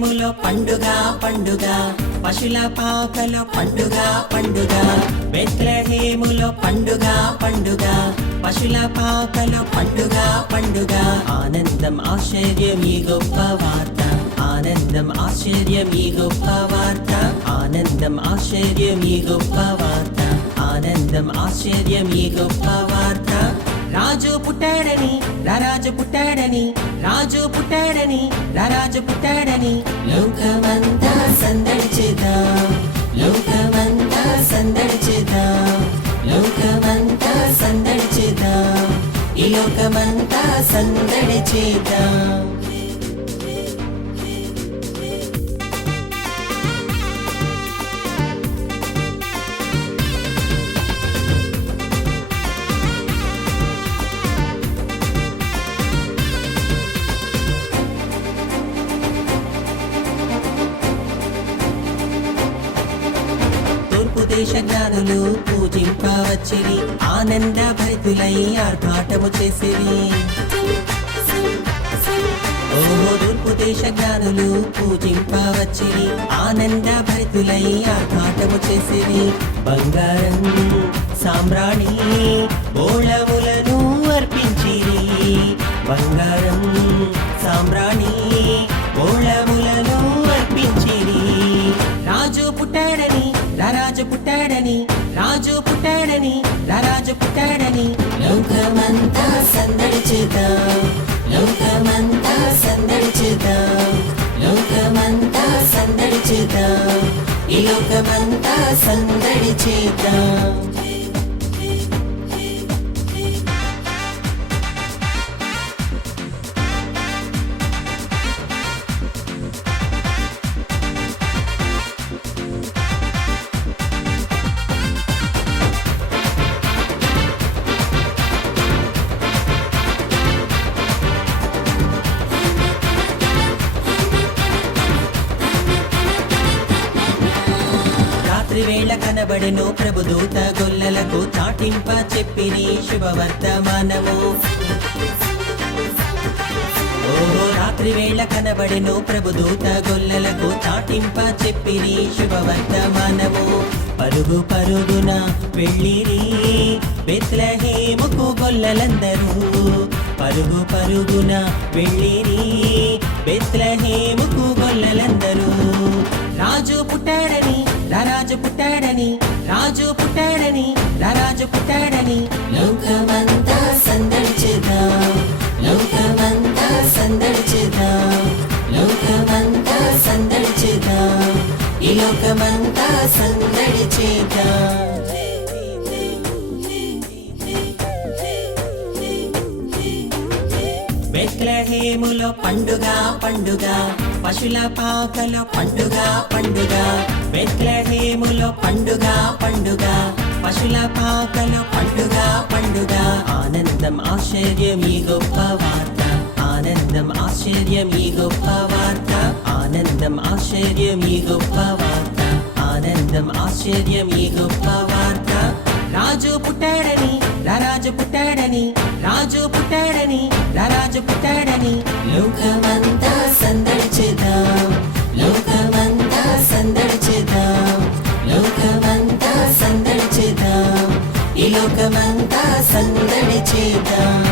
బెత్లెహేములో పండుగ పండుగ, పశుల పాకలో పండుగ పండుగ. బెత్లెహేములో పండుగ పండుగ, పశుల పాకలో పండుగ పండుగ. ఆనందం ఆశ్చర్యం ఈ గొప్ప వార్త, ఆనందం ఆశ్చర్యం ఈ గొప్ప వార్త, ఆనందం ఆశ్చర్యం ఈ గొప్ప వార్త, ఆనందం ఆశ్చర్యం ఈ గొప్ప వార్త. రాజు పుట్టాడని, రారాజు పుట్టాడని, రాజు పుట్టాడని, రారాజు పుట్టాడని. లోకమంతా సందడి చేద్దాం, లోకమంతా సందడి చేద్దాం, లోకమంతా సందడి చేద్దాం, ఈ లోకమంతా సందడి చేద్దాం. దేశ జ్ఞానులు పూజింపవచ్చిరి, ఆనంద భరితులై ఆర్భాటము చేసిరి. ఓహో తూర్పు దేశ జ్ఞానులు పూజింపవచ్చిరి, ఆనంద భరితులై ఆర్భాటము చేసిరి. బంగారం సామ్రాణి బోళములను అర్పించిరి, బంగారం సామ్రాణి బోళములను అర్పించిరి. రాజు పుట్టాడని, రారాజు పుట్టాడని, రాజు పుట్టాడని, రారాజు పుట్టాడని. లోకమంతా సందడి చేద్దాం, లోకమంతా సందడి చేద్దాం, లోకమంతా సందడి చేద్దాం, ఈ లోకమంతా సందడి చేద్దాం. రాత్రివేళ కనబడెను ప్రభుదూత గొల్లలకు చాటింప చెప్పిని శుభవర్తమానము. ఓహో రాత్రివేళ కనబడెను ప్రభుదూత గొల్లలకు చాటింప చెప్పిని శుభవర్తమానము. పరుగు పరుగున వెళ్ళిరి బెత్లెహేముకు గొల్లలందరూ, పరుగు పరుగున వెళ్ళిరి బెత్లెహేముకు గొల్లలందరూ. రాజు పుట్టాడని, రారాజు పుట్టాడని, రాజు పుట్టాడని, రారాజు పుట్టాడని. లోకమంతా సందడి చేద్దాం, లోకమంతా సందడి చేద్దాం, లోకమంతా సందడి చేద్దాం, ఈ లోకమంతా సందడి చేద్దాం. బెత్లెహేములో పండుగ పండుగ, పశుల పాకలో పండుగ పండుగ. బెత్లెహేములో పండుగ పండుగ, పశుల పాకలో పండుగ పండుగ. ఆనందం ఆశ్చర్యం ఈ గొప్ప వార్త, ఆనందం ఆశ్చర్యం ఈ గొప్ప వార్త, ఆనందం ఆశ్చర్యం ఈ గొప్ప వార్త, ఆనందం ఆశ్చర్యం ఈ గొప్ప వార్త. రాజు పుట్టాడని, రారాజు పుట్టాడని, రాజు పుట్టాడని, రారాజు పుట్టాడని. లోకమంతా సందడి చేద్దాం, లోకమంతా సందడి చేద్దాం, లోకమంతా సందడి చేద్దాం, ఈ లోకమంతా సందడి చేద్దాం.